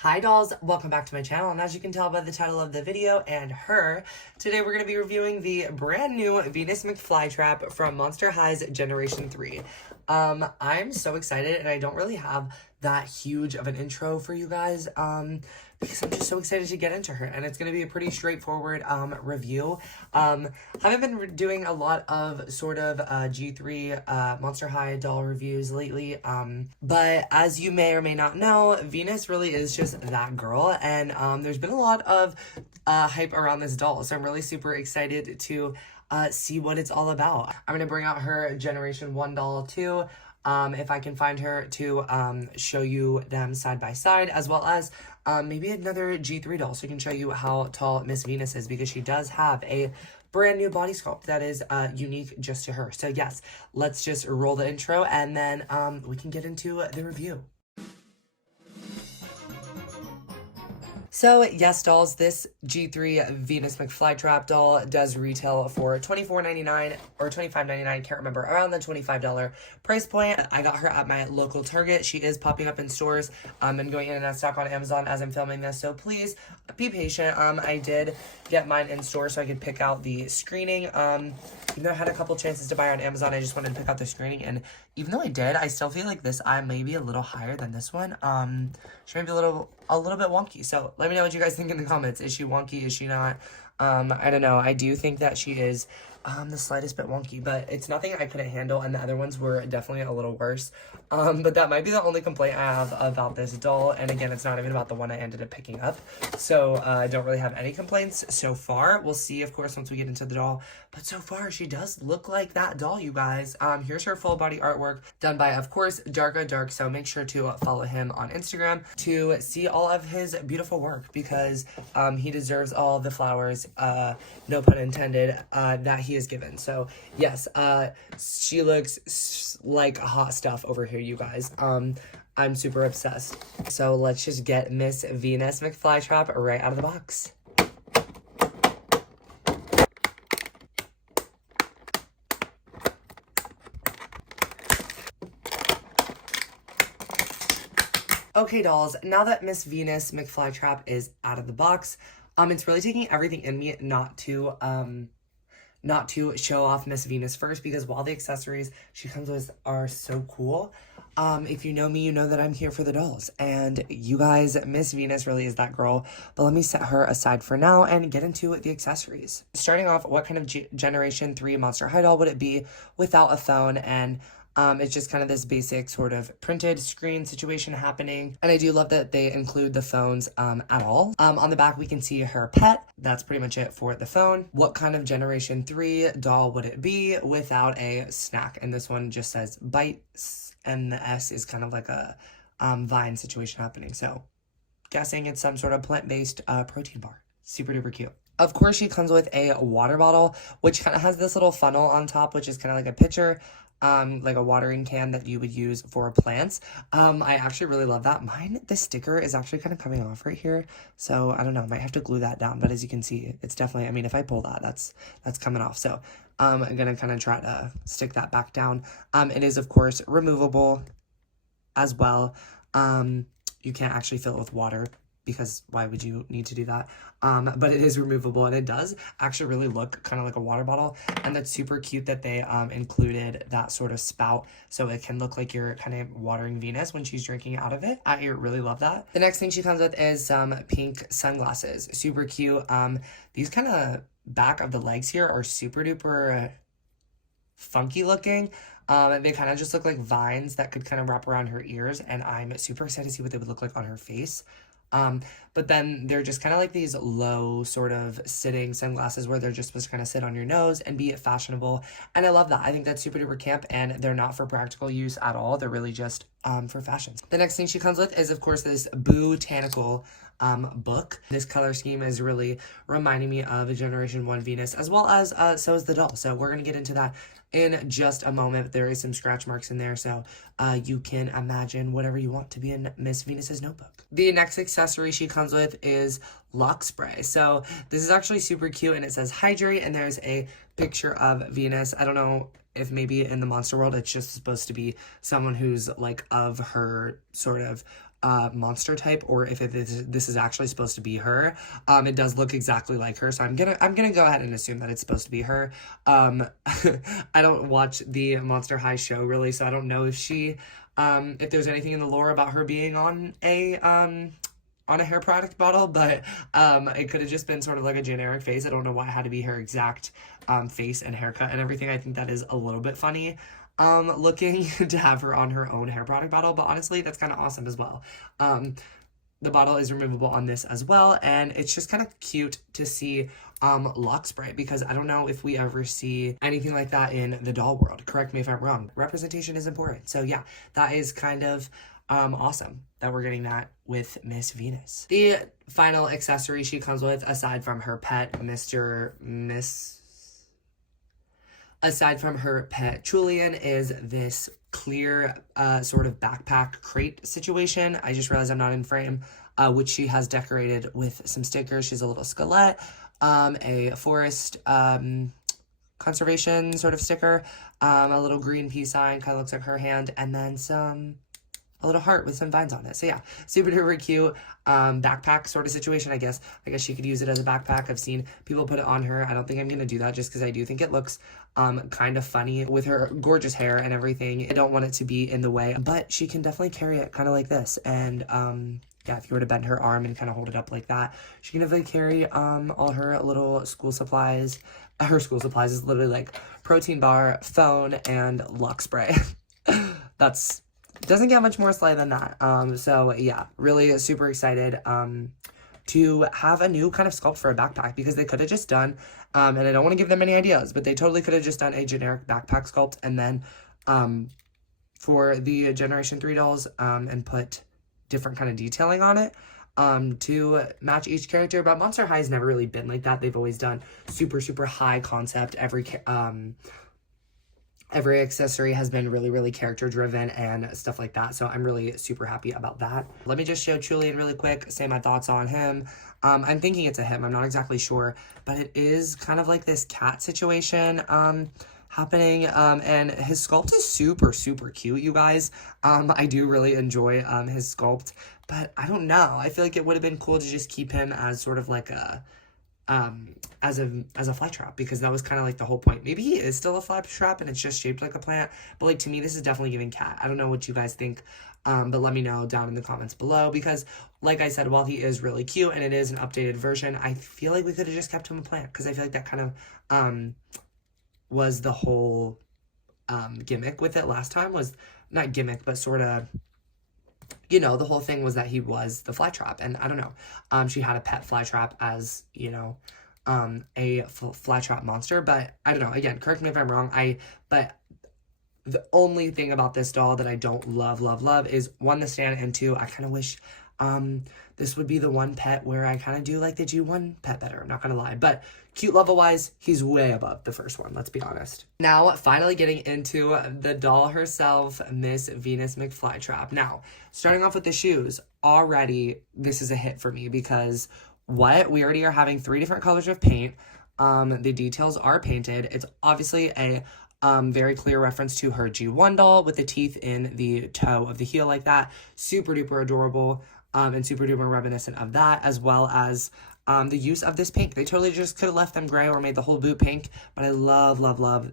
Hi dolls, welcome back to my channel, and as you can tell by the title of the video and her, today we're going to be reviewing the brand new Venus McFlytrap from Monster High's Generation 3. I'm so excited, and I don't really have that huge of an intro for you guys, because I'm just so excited to get into her, and it's going to be a pretty straightforward, review. Haven't been doing a lot of sort of, G3, Monster High doll reviews lately, but as you may or may not know, Venus really is just that girl, and, there's been a lot of, hype around this doll, so I'm really super excited to, see what it's all about. I'm gonna bring out her Generation 1 doll too, if I can find her to show you them side by side, as well as maybe another G3 doll so I can show you how tall Miss Venus is, because she does have a brand new body sculpt that is unique just to her. So yes, let's just roll the intro and then we can get into the review. So yes, dolls, this G3 Venus McFlytrap doll does retail for $24.99 or $25.99, can't remember, around the $25 price point. I got her at my local Target. She is popping up in stores and going in and out of stock on Amazon as I'm filming this, so please be patient. I did get mine in store so I could pick out the screening. Even though I had a couple chances to buy her on Amazon, I just wanted to pick out the screening, and even though I did, I still feel like this eye may be a little higher than this one. She might be a little bit wonky, so let me know what you guys think in the comments. Is she wonky? Is she not? I don't know. I do think that she is the slightest bit wonky, but it's nothing I couldn't handle, and the other ones were definitely a little worse. But that might be the only complaint I have about this doll, and again, it's not even about the one I ended up picking up, so I don't really have any complaints so far. We'll see, of course, once we get into the doll, but so far, she does look like that doll, you guys. Here's her full body artwork, done by, of course, Dark, so make sure to follow him on Instagram to see all of his beautiful work, because he deserves all the flowers, no pun intended, that he is given. So yes, she looks like hot stuff over here, you guys. I'm super obsessed. So let's just get Miss Venus McFlytrap right out of the box. Okay, dolls, now that Miss Venus McFlytrap is out of the box, it's really taking everything in me not to show off Miss Venus first, because while the accessories she comes with are so cool, if you know me, you know that I'm here for the dolls, and you guys, Miss Venus really is that girl. But let me set her aside for now and get into the accessories. Starting off, what kind of Generation 3 Monster High doll would it be without a phone? And it's just kind of this basic sort of printed screen situation happening. And I do love that they include the phones at all. On the back, we can see her pet. That's pretty much it for the phone. What kind of Generation 3 doll would it be without a snack? And this one just says bites, and the S is kind of like a vine situation happening. So guessing it's some sort of plant-based protein bar. Super duper cute. Of course, she comes with a water bottle, which kind of has this little funnel on top, which is kind of like a pitcher, like a watering can that you would use for plants. I actually really love that. Mine, the sticker is actually kind of coming off right here, so I don't know, might have to glue that down, but as you can see, it's definitely, I mean, if I pull that, that's coming off, so I'm gonna kind of try to stick that back down. It is, of course, removable as well. You can't actually fill it with water, because why would you need to do that? But it is removable, and it does actually really look kind of like a water bottle, and that's super cute that they included that sort of spout, so it can look like you're kind of watering Venus when she's drinking out of it. I really love that. The next thing she comes with is some pink sunglasses. Super cute. These kind of back of the legs here are super duper funky looking. They kind of just look like vines that could kind of wrap around her ears, and I'm super excited to see what they would look like on her face. But then they're just kind of like these low sort of sitting sunglasses where they're just supposed to kind of sit on your nose and be fashionable. And I love that. I think that's super duper camp, and they're not for practical use at all. They're really just for fashion. The next thing she comes with is, of course, this botanical book. This color scheme is really reminding me of a Generation 1 Venus, as well as so is the doll. So we're going to get into that in just a moment. There is some scratch marks in there, so you can imagine whatever you want to be in Miss Venus's notebook. The next accessory she comes with is lock spray. So this is actually super cute, and it says hydrate, and there's a picture of Venus. I don't know if maybe in the monster world it's just supposed to be someone who's like of her sort of monster type, or if this is actually supposed to be her. It does look exactly like her, so I'm gonna go ahead and assume that it's supposed to be her. I don't watch the Monster High show really, so I don't know if she, if there's anything in the lore about her being on a hair product bottle, but it could have just been sort of like a generic face. I don't know why it had to be her exact face and haircut and everything. I think that is a little bit funny looking to have her on her own hair product bottle, but honestly that's kind of awesome as well. The bottle is removable on this as well, and it's just kind of cute to see lock spray, because I don't know if we ever see anything like that in the doll world. Correct me if I'm wrong. Representation is important. So yeah, that is kind of awesome that we're getting that with Miss Venus. The final accessory she comes with, aside from her pet aside from her pet Julian, is this clear sort of backpack crate situation. I just realized I'm not in frame, which she has decorated with some stickers. She's a little skelet, a forest conservation sort of sticker, a little green peace sign, kind of looks like her hand, and then a little heart with some vines on it. So yeah, super duper cute backpack sort of situation. I guess she could use it as a backpack. I've seen people put it on her. I don't think I'm gonna do that, just because I do think it looks kind of funny with her gorgeous hair and everything. I don't want it to be in the way, but she can definitely carry it kind of like this. And yeah, if you were to bend her arm and kind of hold it up like that, she can definitely carry all her little school supplies. Her school supplies is literally like protein bar, phone, and lock spray. Doesn't get much more slay than that. So yeah, really super excited to have a new kind of sculpt for a backpack, because they could have just done, and I don't want to give them any ideas, but they totally could have just done a generic backpack sculpt, and then for the Generation 3 dolls, and put different kind of detailing on it to match each character. But Monster High has never really been like that. They've always done super, super high concept. Every accessory has been really, really character driven and stuff like that. So I'm really super happy about that. Let me just show Julian really quick, say my thoughts on him. I'm thinking it's a him. I'm not exactly sure, but it is kind of like this cat situation happening. And his sculpt is super, super cute, you guys. I do really enjoy his sculpt, but I don't know. I feel like it would have been cool to just keep him as sort of like a as a fly trap, because that was kind of like the whole point. Maybe he is still a fly trap and it's just shaped like a plant, but like to me this is definitely giving cat. I don't know what you guys think, but let me know down in the comments below, because like I said, while he is really cute and it is an updated version, I feel like we could have just kept him a plant, because I feel like that kind of was the whole gimmick with it last time. Was not gimmick, but sort of, you know, the whole thing was that he was the fly trap, and I don't know. She had a pet fly trap as, you know, a fly trap monster, but I don't know. Again, correct me if I'm wrong. But the only thing about this doll that I don't love is, one, the stand, and two, I kind of wish this would be the one pet where I kind of do like the G1 pet better. I'm not gonna lie, but cute level wise, he's way above the first one, let's be honest. Now, finally getting into the doll herself, Miss Venus McFlytrap. Now, starting off with the shoes, already this is a hit for me, because we already are having 3 different colors of paint. The details are painted. It's obviously a very clear reference to her G1 doll with the teeth in the toe of the heel like that. Super duper adorable. And super duper reminiscent of that, as well as the use of this pink. They totally just could have left them gray or made the whole boot pink, but I love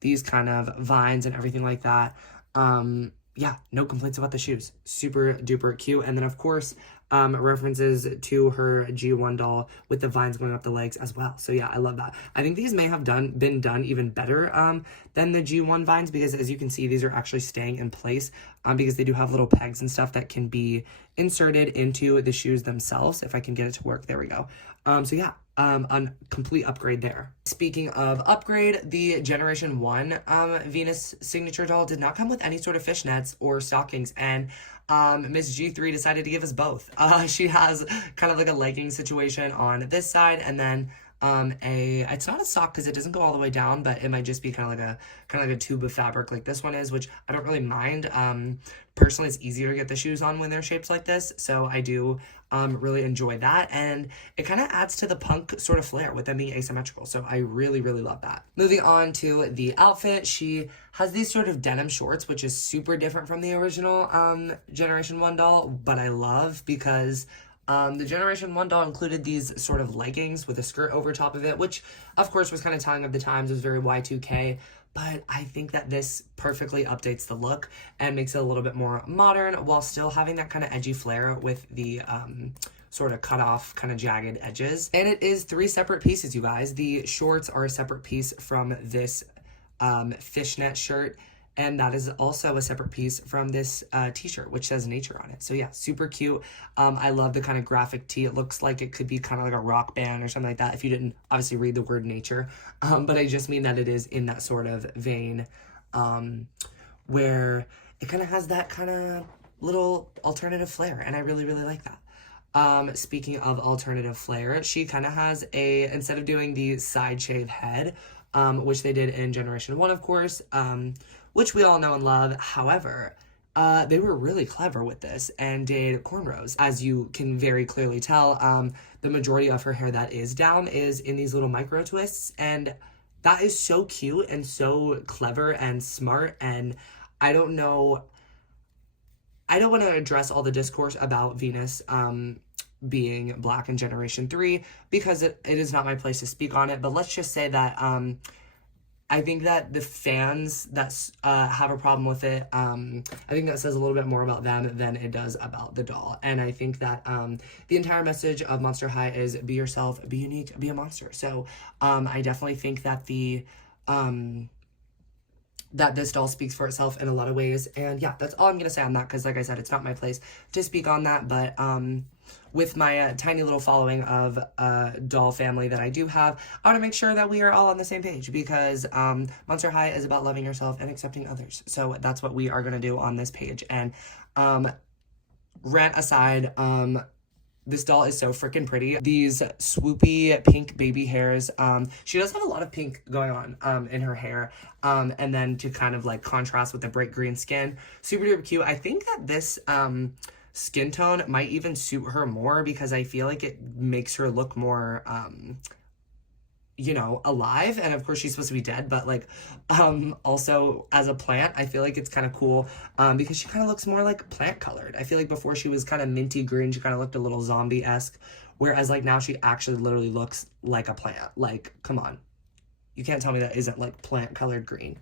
these kind of vines and everything like that. Yeah, no complaints about the shoes. Super duper cute. And then of course, references to her G1 doll with the vines going up the legs as well. So yeah, I love that. I think these may have been done even better than the G1 vines, because as you can see, these are actually staying in place because they do have little pegs and stuff that can be inserted into the shoes themselves. If I can get it to work, there we go. So yeah, a complete upgrade there. Speaking of upgrade, the Generation 1 Venus signature doll did not come with any sort of fishnets or stockings, and Miss G3 decided to give us both. She has kind of like a legging situation on this side, and then it's not a sock because it doesn't go all the way down, but it might just be kind of like a tube of fabric like this one is, which I don't really mind. Personally, it's easier to get the shoes on when they're shaped like this, so I do really enjoy that, and it kind of adds to the punk sort of flair with them being asymmetrical, so I really, really love that. Moving on to the outfit, she has these sort of denim shorts, which is super different from the original Generation 1 doll, but I love because the Generation 1 doll included these sort of leggings with a skirt over top of it, which of course was kind of telling of the times. It was very Y2K, but I think that this perfectly updates the look and makes it a little bit more modern while still having that kind of edgy flair with the sort of cut off, kind of jagged edges. And it is 3 separate pieces, you guys. The shorts are a separate piece from this fishnet shirt, and that is also a separate piece from this t-shirt, which says nature on it. So yeah, super cute. I love the kind of graphic tee. It looks like it could be kind of like a rock band or something like that if you didn't obviously read the word nature. But I just mean that it is in that sort of vein where it kind of has that kind of little alternative flair, and I really, really like that. Speaking of alternative flair, she kind of has instead of doing the side shave head, which they did in Generation 1, of course, which we all know and love. However, they were really clever with this and did cornrows. As you can very clearly tell, the majority of her hair that is down is in these little micro twists, and that is so cute and so clever and smart. And I don't want to address all the discourse about Venus being black in Generation 3 because it is not my place to speak on it, but let's just say that I think that the fans that have a problem with it, I think that says a little bit more about them than it does about the doll. And I think that the entire message of Monster High is be yourself, be unique, be a monster. So I definitely think that that this doll speaks for itself in a lot of ways. And yeah, that's all I'm going to say on that because, like I said, it's not my place to speak on that. But with my tiny little following of doll family that I do have, I want to make sure that we are all on the same page because Monster High is about loving yourself and accepting others. So that's what we are going to do on this page. And rant aside, this doll is so freaking pretty. These swoopy pink baby hairs. She does have a lot of pink going on in her hair. And then to kind of like contrast with the bright green skin. Super duper cute. I think that this skin tone might even suit her more because I feel like it makes her look more you know, alive. And of course she's supposed to be dead, but like also as a plant I feel like it's kind of cool because she kind of looks more like plant colored. I feel like before she was kind of minty green, she kind of looked a little zombie-esque, whereas like now she actually literally looks like a plant. Like, come on, you can't tell me that isn't like plant colored green.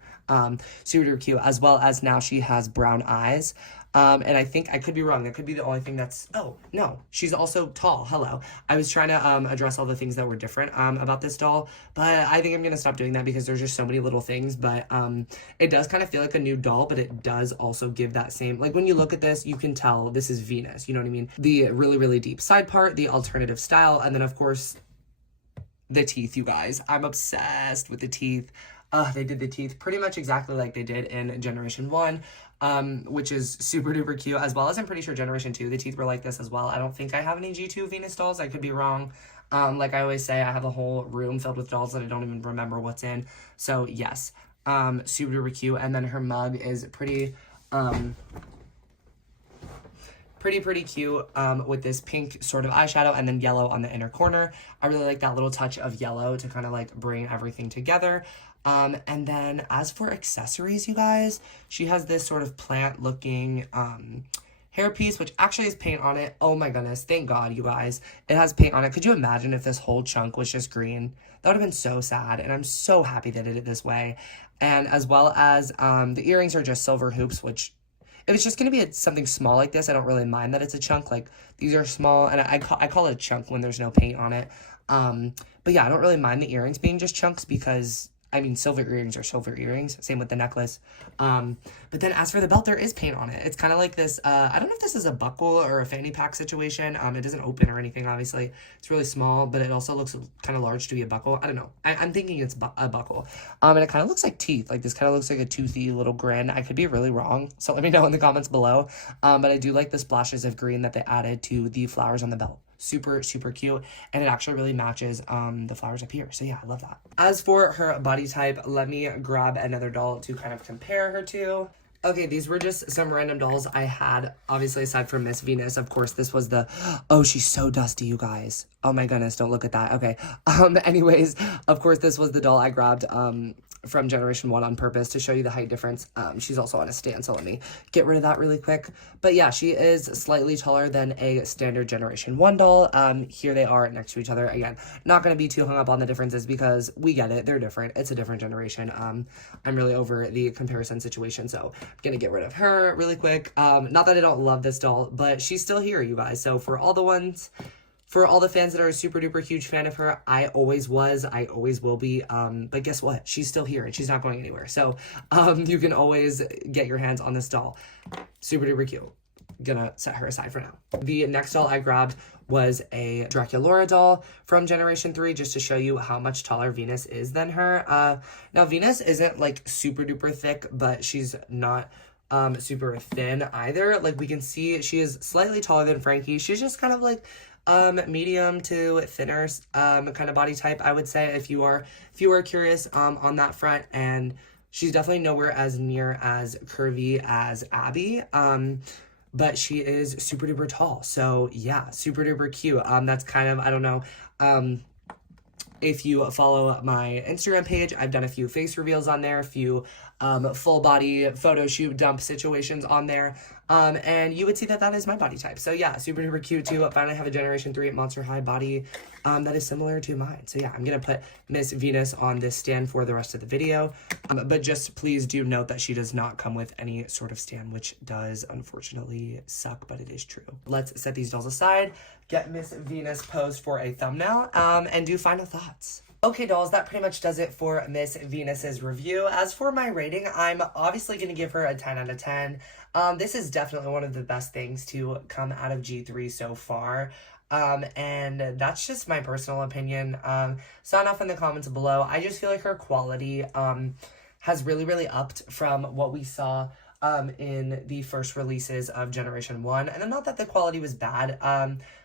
Super cute, as well as now she has brown eyes. And I think I could be wrong. That could be the only thing that's, oh no, she's also tall. Hello. I was trying to address all the things that were different about this doll, but I think I'm going to stop doing that because there's just so many little things. But it does kind of feel like a new doll, but it does also give that same, like when you look at this, you can tell this is Venus, you know what I mean? The really, really deep side part, the alternative style, and then of course the teeth, you guys. I'm obsessed with the teeth. They did the teeth pretty much exactly like they did in Generation 1, which is super duper cute, as well as I'm pretty sure Generation 2, the teeth were like this as well. I don't think I have any G2 Venus dolls. I could be wrong. Like I always say, I have a whole room filled with dolls that I don't even remember what's in. So yes, super duper cute. And then her mug is pretty cute with this pink sort of eyeshadow and then yellow on the inner corner. I really like that little touch of yellow to kind of like bring everything together. And then as for accessories, you guys, she has this sort of plant looking hairpiece, which actually has paint on it. Oh my goodness, thank God, you guys. It has paint on it. Could you imagine if this whole chunk was just green? That would have been so sad, and I'm so happy they did it this way. And as well as the earrings are just silver hoops, which if it's just going to be something small like this, I don't really mind that it's a chunk. Like, these are small, and I call it a chunk when there's no paint on it. But yeah, I don't really mind the earrings being just chunks because, I mean, silver earrings are silver earrings. Same with the necklace. But then as for the belt, there is paint on it. It's kind of like this, I don't know if this is a buckle or a fanny pack situation. It doesn't open or anything, obviously. It's really small, but it also looks kind of large to be a buckle. I don't know. I'm thinking it's a buckle. And it kind of looks like teeth. Like, this kind of looks like a toothy little grin. I could be really wrong, so let me know in the comments below. But I do like the splashes of green that they added to the flowers on the belt. super, super cute. And it actually really matches the flowers up here. So yeah, I love that. As for her body type, let me grab another doll to kind of compare her to. Okay, these were just some random dolls I had, obviously, aside from Miss Venus. Of course, this was the, oh, she's so dusty, you guys. Oh my goodness, don't look at that. Okay, anyways, of course, this was the doll I grabbed, from Generation 1 on purpose to show you the height difference. She's also on a stand, so let me get rid of that really quick. But yeah, she is slightly taller than a standard Generation 1 doll. Here they are next to each other. Again, not going to be too hung up on the differences because we get it. They're different. It's a different generation. I'm really over the comparison situation, so I'm going to get rid of her really quick. Not that I don't love this doll, but she's still here, you guys. So for all the fans that are a super duper huge fan of her, I always was, I always will be, but guess what? She's still here and she's not going anywhere. So, you can always get your hands on this doll. Super duper cute. Gonna set her aside for now. The next doll I grabbed was a Draculaura doll from Generation 3, just to show you how much taller Venus is than her. Now Venus isn't like super duper thick, but she's not super thin either. Like we can see she is slightly taller than Frankie. She's just kind of like medium to thinner kind of body type, I would say, if you are curious on that front. And she's definitely nowhere as near as curvy as Abby, but she is super duper tall. So yeah, super duper cute. That's kind of, I don't know, if you follow my Instagram page, I've done a few face reveals on there, a few full body photo shoot dump situations on there. And you would see that that is my body type. So yeah, super duper cute too. I finally have a Generation 3 Monster High body that is similar to mine. So yeah, I'm going to put Miss Venus on this stand for the rest of the video. But just please do note that she does not come with any sort of stand, which does unfortunately suck, but it is true. Let's set these dolls aside, get Miss Venus posed for a thumbnail, and do final thoughts. Okay, dolls, that pretty much does it for Miss Venus's review. As for my rating, I'm obviously going to give her a 10 out of 10. This is definitely one of the best things to come out of G3 so far. And that's just my personal opinion. Sound off in the comments below. I just feel like her quality has really, really upped from what we saw in the first releases of Generation 1. And not that the quality was bad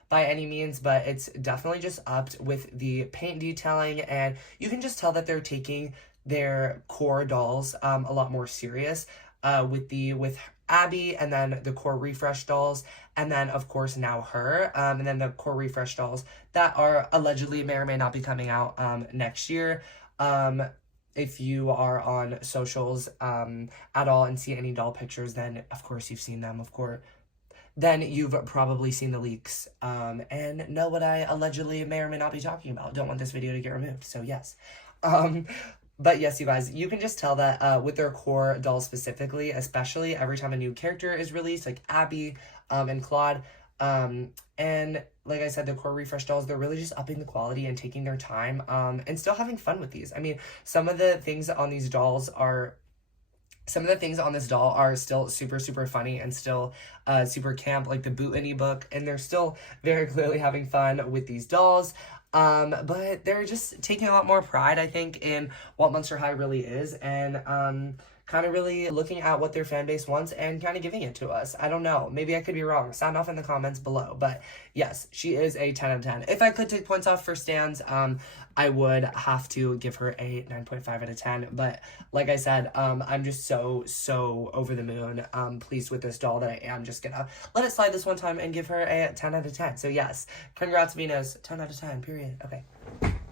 by any means, but it's definitely just upped with the paint detailing, and you can just tell that they're taking their core dolls a lot more serious with Abby, and then the core refresh dolls, and then of course now her, and then the core refresh dolls that are allegedly may or may not be coming out next year. If you are on socials at all and see any doll pictures, then of course you've seen them, of course. Then you've probably seen the leaks and know what I allegedly may or may not be talking about. Don't want this video to get removed, so yes. But yes, you guys, you can just tell that with their core dolls specifically, especially every time a new character is released, like Abby and Claude. And like I said, the core refresh dolls, they're really just upping the quality and taking their time and still having fun with these. I mean, some of the things on these dolls are... Some of the things on this doll are still super, super funny and still super camp, like the Bootany book, and they're still very clearly having fun with these dolls. But they're just taking a lot more pride, I think, in what Monster High really is, and kind of really looking at what their fan base wants and kind of giving it to us. I don't know. Maybe I could be wrong. Sound off in the comments below. But yes, she is a 10 out of 10. If I could take points off for stands, I would have to give her a 9.5 out of 10. But like I said, I'm just so over the moon, pleased with this doll that I am just gonna let it slide this one time and give her a 10 out of 10. So yes, congrats Venus, 10 out of 10, period. Okay.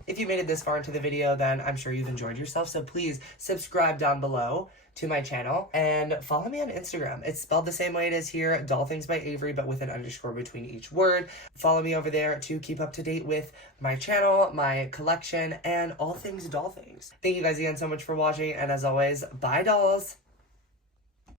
If you made it this far into the video, then I'm sure you've enjoyed yourself. So please subscribe down below to my channel and follow me on Instagram. It's spelled the same way it is here, Doll Things by Avery, but with an underscore between each word. Follow me over there to keep up to date with my channel, my collection, and all things doll things. Thank you guys again so much for watching, and as always, bye dolls!